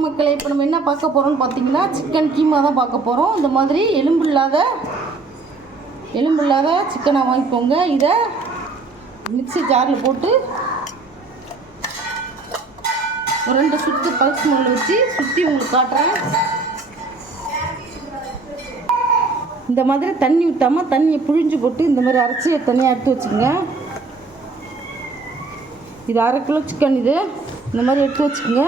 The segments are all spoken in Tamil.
வணக்கம் மக்களை. இப்போ நம்ம என்ன பார்க்க போகிறோம்னு பார்த்தீங்கன்னா சிக்கன் கீமா தான் பார்க்க போகிறோம். இந்த மாதிரி எலும்பு இல்லாத சிக்கனை வாங்கிக்கோங்க. இதை மிக்ஸி ஜாரில் போட்டு ஒரு 2 சுற்று பல்ஸ் மோடில் வச்சு சுற்றி உங்களுக்கு காட்டுறேன். இந்த மாதிரி தண்ணி ஊற்றாமல் தண்ணியை புழிஞ்சு போட்டு இந்த மாதிரி அரைச்சி தனியாக எடுத்து வச்சுக்கோங்க. இது 1/2 கிலோ சிக்கன். இது இந்த மாதிரி எடுத்து வச்சுக்கோங்க.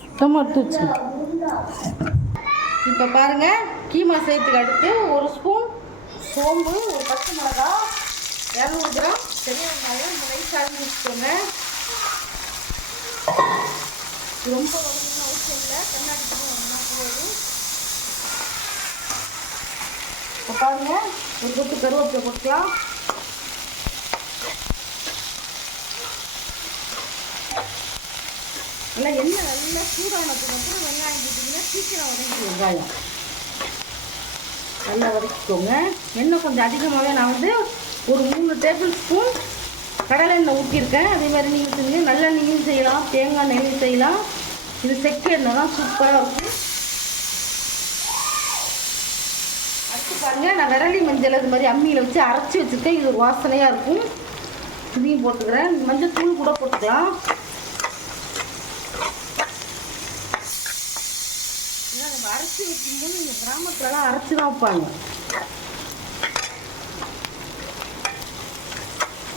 சுத்தமாக எடுத்து வச்சுக்கோங்க. இப்போ பாருங்கள், கீமா செய்யறதுக்கு அடுத்து 1 ஸ்பூன் சோம்பு, 1 பச்சை மிளகாய், 200 கிராம் பெரிய வெங்காயம் நைஸாக அரைச்சி வச்சுக்கோங்க. ரொம்ப வளர்ந்து அவசியம் இல்லை, கண்ணாடி போகுது. இப்போ பாருங்கள், ஒரு கொத்து கருவேப்பிலை போட்டுக்கலாம். நல்லா எண்ணெய் நல்லா சூடானதுக்கு அப்புறம் வெங்காயம் போட்டிங்கன்னா சீக்கிரம் வதக்கி வெங்காயம் நல்லா வதக்கிக்கோங்க. எண்ணெய் கொஞ்சம் அதிகமாகவே நான் ஒரு 3 டேபிள் ஸ்பூன் கடலை எண்ணெய் ஊற்றிருக்கேன். அதே மாதிரி நீங்கள் செஞ்சு நல்லெண்ணெயும் செய்யலாம், தேங்காய் நெய்யும் செய்யலாம். இது செக்கு எண்ணெய் தான், சூப்பராக இருக்கும். அடுத்து பாருங்கள், நான் விரலி மஞ்சள் அது மாதிரி அம்மியில் வச்சு அரைச்சி வச்சுருக்கேன். இது ஒரு வாசனையாக இருக்கும். இதையும் போட்டுக்கிறேன். மஞ்சள் தூள் கூட போட்டுக்கலாம். நம்ம அரைச்சி வைக்கும்போது இந்த கிராமத்துலலாம் அரைச்சி தான் வைப்பாங்க.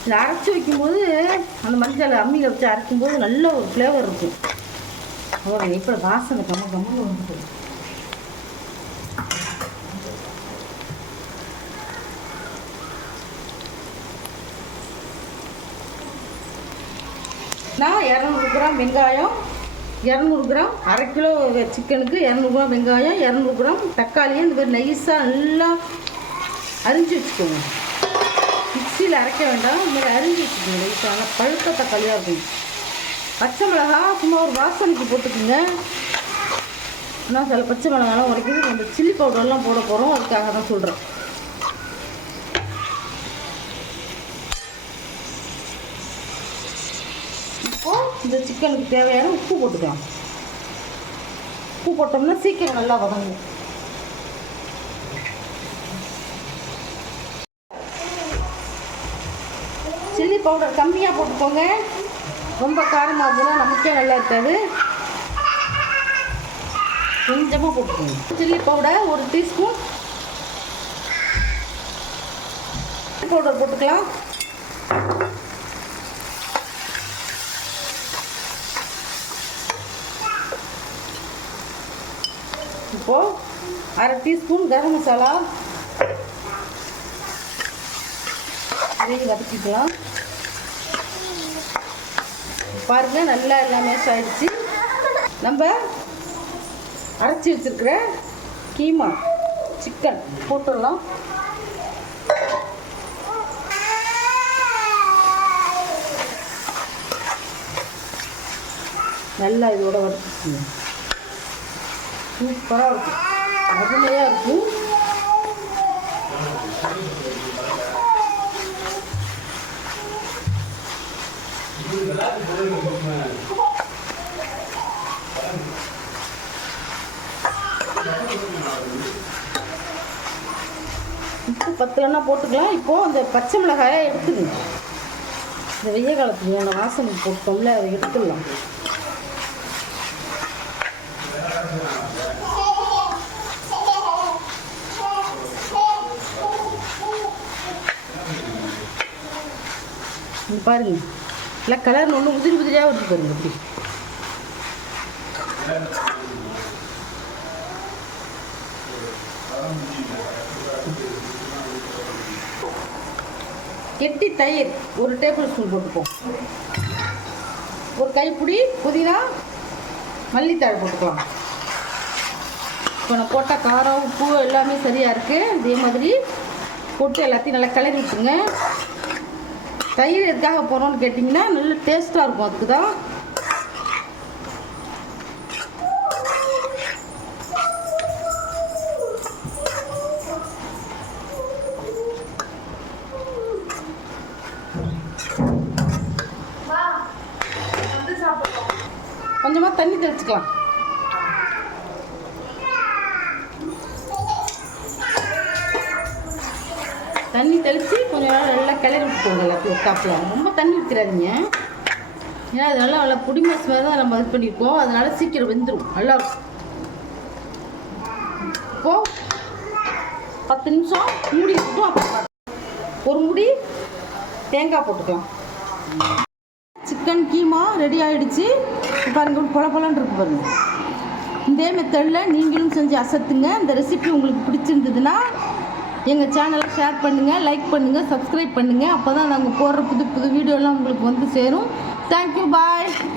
இந்த அரைச்சி வைக்கும்போது அந்த மஞ்சள் அம்மியில் வச்சு அரைக்கும்போது நல்ல ஒரு ஃப்ளேவர் இருக்கும். அவ்வளோ இப்போ வாசனை கம்மன்னு வந்து நான் 200 கிராம் வெங்காயம், 200 கிராம் 1/2 கிலோ சிக்கனுக்கு 200 கிராம் வெங்காயம், 200 கிராம் தக்காளியை இந்த மாதிரி நைஸாக நல்லா அரிஞ்சு வச்சுக்கோங்க. மிக்சியில் அரைக்க வேண்டாம், இந்த மாதிரி அரிஞ்சு வச்சுக்கோங்க. நைஸாக பழுத்த தக்காளியாக இருக்கும். பச்சை மிளகா சும்மா ஒரு வாசனைக்கு போட்டுக்கோங்க. ஆனால் சில பச்சை மிளகாலாம் உரைக்குது. நம்ம சில்லி பவுடர்லாம் போட போகிறோம், அதுக்காக தான் சொல்கிறேன். இந்த சிக்கனுக்கு தேவையான உப்பு போட்டுக்கலாம். உப்பு போட்டோம்னா சீக்கிரம் நல்லா வதங்கும். சில்லி பவுடர் கம்மியாக போட்டுக்கோங்க. ரொம்ப காரமாக இருந்ததுன்னா நமக்கே நல்லா இருக்காது. கொஞ்சமாக போட்டுக்கோங்க. சில்லி பவுடர் 1 டீஸ்பூன் பவுடர் போட்டுக்கலாம். இப்போது 1/2 டீஸ்பூன் கரம் மசாலா இதையும் வதக்கிக்கலாம். பாருங்கள், நல்லா எல்லாம் மேஷ் ஆகிடுச்சு. நம்ம அரைச்சி வச்சுருக்கிற கீமா சிக்கன் போட்டுடலாம். நல்லா இதோட வதக்கிக்கணும். சூப்பராக இருக்கும், அருமையாக இருக்கும். உப்பு பத்தலைன்னா போட்டுக்கலாம். இப்போது அந்த பச்சை மிளகாயை எடுத்துக்கணும். இந்த வெய்ய காலத்துக்கு அந்த வாசனை போட்டோம்ல, அதை எடுத்துடலாம். பாருங்க, இல்லை கலர் ஒன்று உதிரியாக வருது பாருங்க. இப்படி கெட்டி தயிர் 1 டேபிள் ஸ்பூன் போட்டுப்போம். 1 கைப்பிடி புதினா மல்லித்தழை போட்டுக்கலாம். இப்போ நான் போட்ட காரம் உப்பு எல்லாமே சரியாக இருக்குது. இதே மாதிரி போட்டு எல்லாத்தையும் நல்லா கிளறி விட்டுருங்க. தயிர் எதுக்காக போகிறோன்னு கேட்டிங்கன்னா நல்ல டேஸ்ட்டாக இருக்கும், அதுக்கு தான். கொஞ்சமாக தண்ணி தெளிச்சுக்கலாம். தண்ணி தெளித்து கொஞ்சம் நேரம் நல்லா கிளறி விட்டுக்கோங்க எல்லாத்தையும் டாப்பில். ரொம்ப தண்ணி ஊற்றிடாதீங்க, ஏன்னா அதனால நல்லா புடிமாஸ் மாதிரி தான் நம்ம இது பண்ணியிருக்கோம், அதனால சீக்கிரம் வெந்துடும் நல்லா இருக்கும். இப்போது 10 நிமிஷம் மூடி விட்டோம். அப்புறம் ஒரு முடி தேங்காய் போட்டுக்கலாம். சிக்கன் கீமா ரெடி ஆகிடுச்சு. பாருங்கள் பொலன்னு இருக்கு பாருங்கள். இதே மெத்தடில் நீங்களும் செஞ்சு அசத்துங்க. இந்த ரெசிபி உங்களுக்கு பிடிச்சிருந்ததுன்னா எங்கள் சேனலை ஷேர் பண்ணுங்கள், லைக் பண்ணுங்கள், சப்ஸ்கிரைப் பண்ணுங்கள். அப்போ தான் நாங்கள் போடுற புது புது வீடியோலாம் உங்களுக்கு வந்து சேரும். தேங்க்யூ, பாய்.